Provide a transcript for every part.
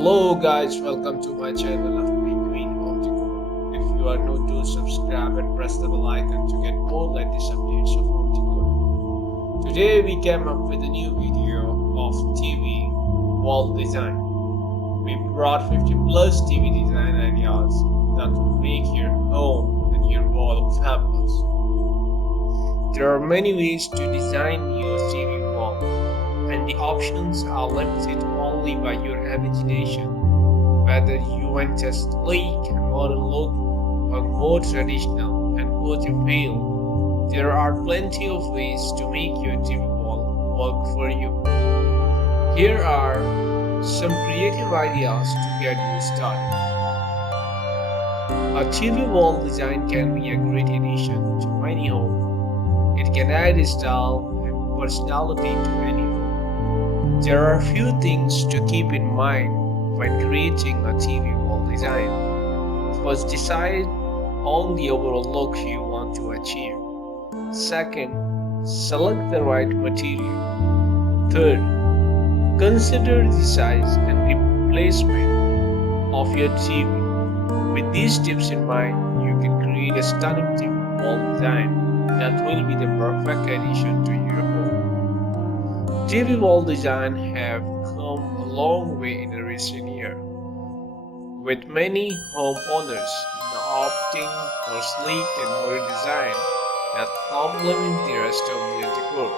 Hello guys, welcome to my channel FBqueen Home Decor. If you are new, do subscribe and press the bell icon to get more latest updates of home decor. Today we came up with a new video of TV wall design. We brought 50 plus TV design ideas that will make your home and your wall fabulous. There are many ways to design your TV wall, and the options are limited only by your imagination. Whether you want a sleek and modern look or more traditional and cozy feel, there are plenty of ways to make your TV wall work for you. Here are some creative ideas to get you started. A TV wall design can be a great addition to any home. It can add style and personality to any home. There are a few things to keep in mind when creating a TV wall design. First, decide on the overall look you want to achieve. Second, select the right material. Third, consider the size and placement of your TV. With these tips in mind, you can create a stunning TV wall design that will be the perfect addition to your home. TV wall design have come a long way in a recent year, with many homeowners now opting for sleek and modern design that complement the rest of their decor.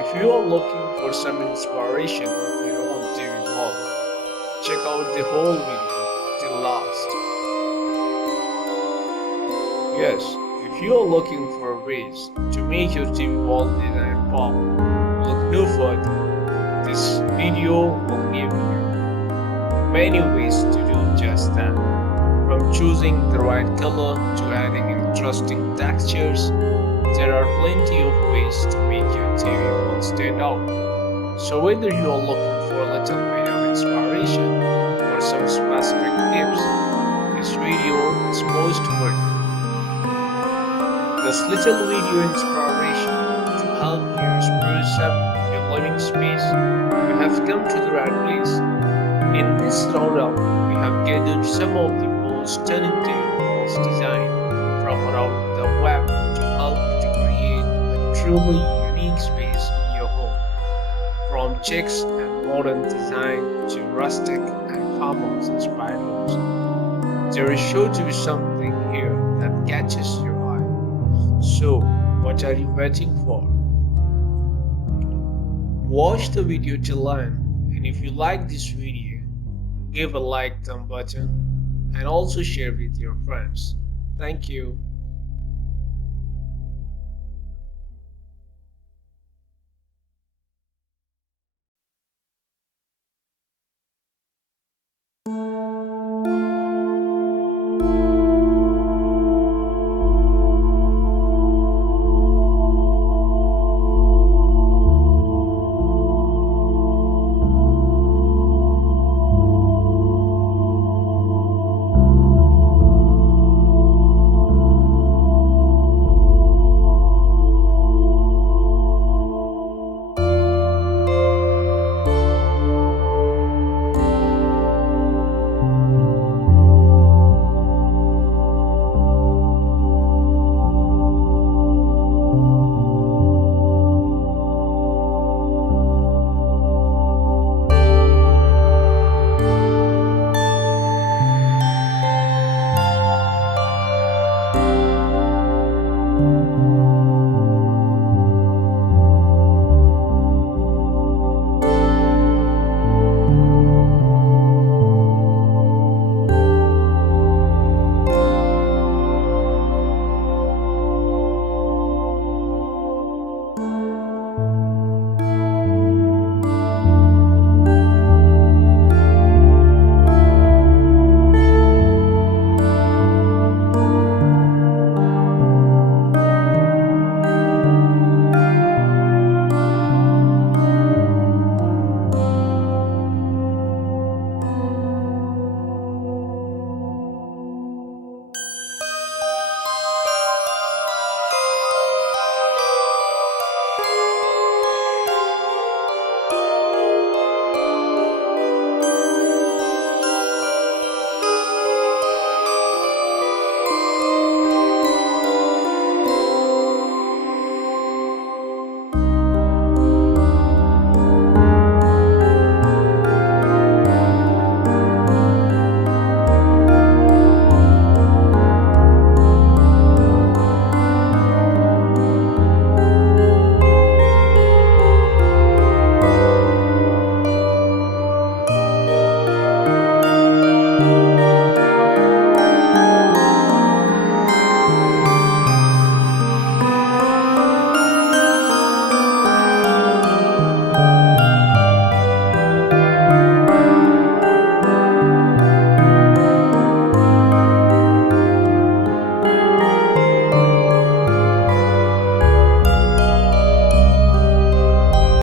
If you are looking for some inspiration on your own TV wall, check out the whole video till last. Yes, if you are looking for ways to make your TV wall design pop, look no further. This video will give you many ways to do just that. From choosing the right color to adding interesting textures, there are plenty of ways to make your TV wall stand out. So whether you are looking for a little bit of inspiration or some specific tips, this video is most worth it. This little video inspiration to help you spruce up your living space, you have come to the right place. In this roundup, we have gathered some of the most stunning TV walls design from around the web to help to create a truly unique space in your home. From chicks and modern design to rustic and farmhouse inspired homes, there is sure to be something here that catches your eye. So, what are you waiting for? Watch the video till end, and if you like this video, give a like thumb button and also share with your friends. Thank you.